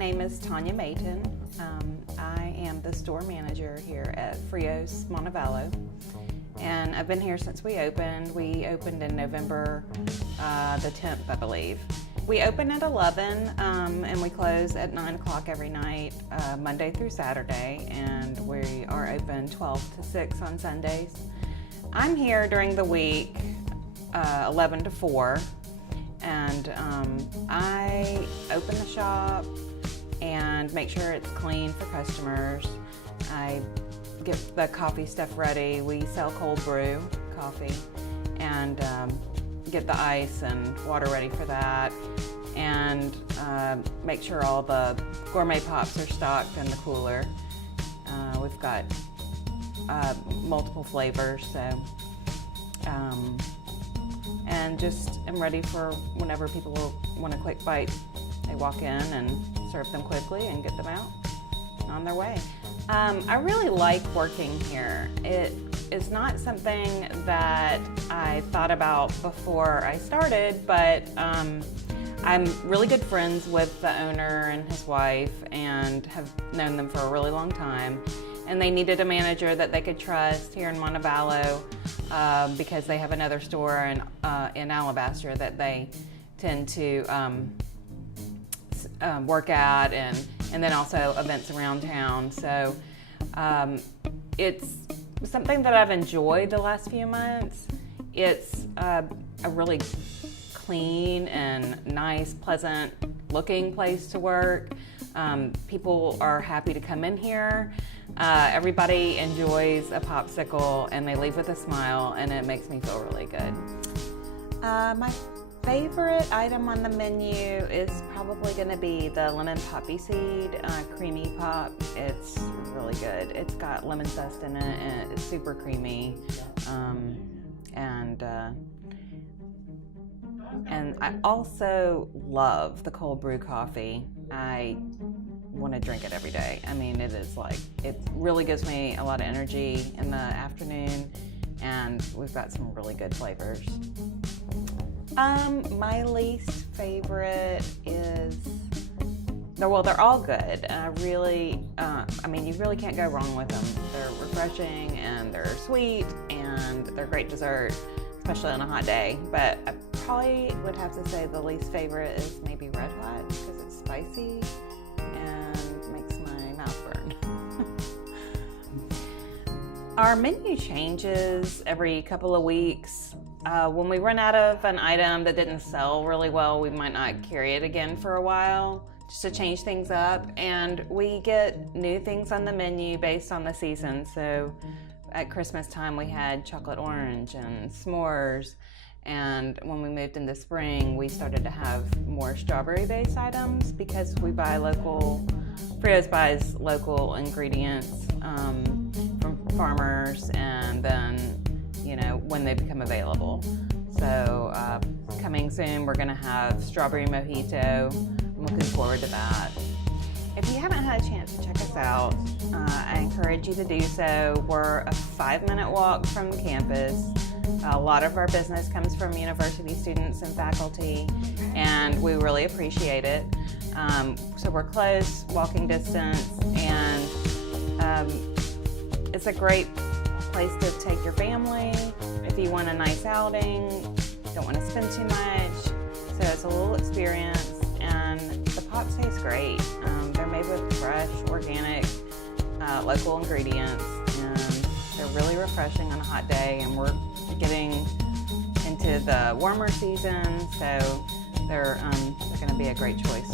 name is Tanya Mayton. I am the store manager here at Frios, Montevallo. And I've been here since we opened. We opened in November the 10th, I believe. We open at 11 and we close at 9 o'clock every night, Monday through Saturday, and we are open 12 to 6 on Sundays. I'm here during the week, 11 to 4, and I open the shop and make sure it's clean for customers. I get the coffee stuff ready. We sell cold brew coffee, and get the ice and water ready for that, and make sure all the gourmet pops are stocked in the cooler. We've got multiple flavors, so and just am ready for whenever people want a quick bite. They walk in and serve them quickly and get them out on their way. I really like working here. It is not something that I thought about before I started, but I'm really good friends with the owner and his wife and have known them for a really long time. And they needed a manager that they could trust here in Montevallo because they have another store in Alabaster that they tend to work at, and then also events around town. So it's something that I've enjoyed the last few months. It's a really clean and nice, pleasant looking place to work. People are happy to come in here. Everybody enjoys a popsicle and they leave with a smile, and it makes me feel really good. My favorite item on the menu is probably going to be the lemon poppy seed creamy pop. It's really good. It's got lemon zest in it and it's super creamy. And I also love the cold brew coffee. I want to drink it every day. I mean, it really gives me a lot of energy in the afternoon, and we've got some really good flavors. My least favorite is, well, they're all good. I mean, you really can't go wrong with them. They're refreshing and they're sweet and they're great dessert, especially on a hot day. But I probably would have to say the least favorite is maybe Red Hot because it's spicy and makes my mouth burn. Our menu changes every couple of weeks. When we run out of an item that didn't sell really well, we might not carry it again for a while, just to change things up. And we get new things on the menu based on the season. So at Christmas time, we had chocolate orange and s'mores. And when we moved into spring, we started to have more strawberry-based items because we buy local. Frios buys local ingredients from farmers, and then when they become available. So coming soon, we're gonna have strawberry mojito. I'm looking forward to that. If you haven't had a chance to check us out, I encourage you to do so. We're a 5-minute walk from campus. A lot of our business comes from university students and faculty, and we really appreciate it. So we're close, walking distance, and it's a great place to take your family if you want a nice outing, don't want to spend too much. So it's a little experience, and the pops taste great. They're made with fresh, organic, local ingredients, and they're really refreshing on a hot day. And we're getting into the warmer season, so they're going to be a great choice.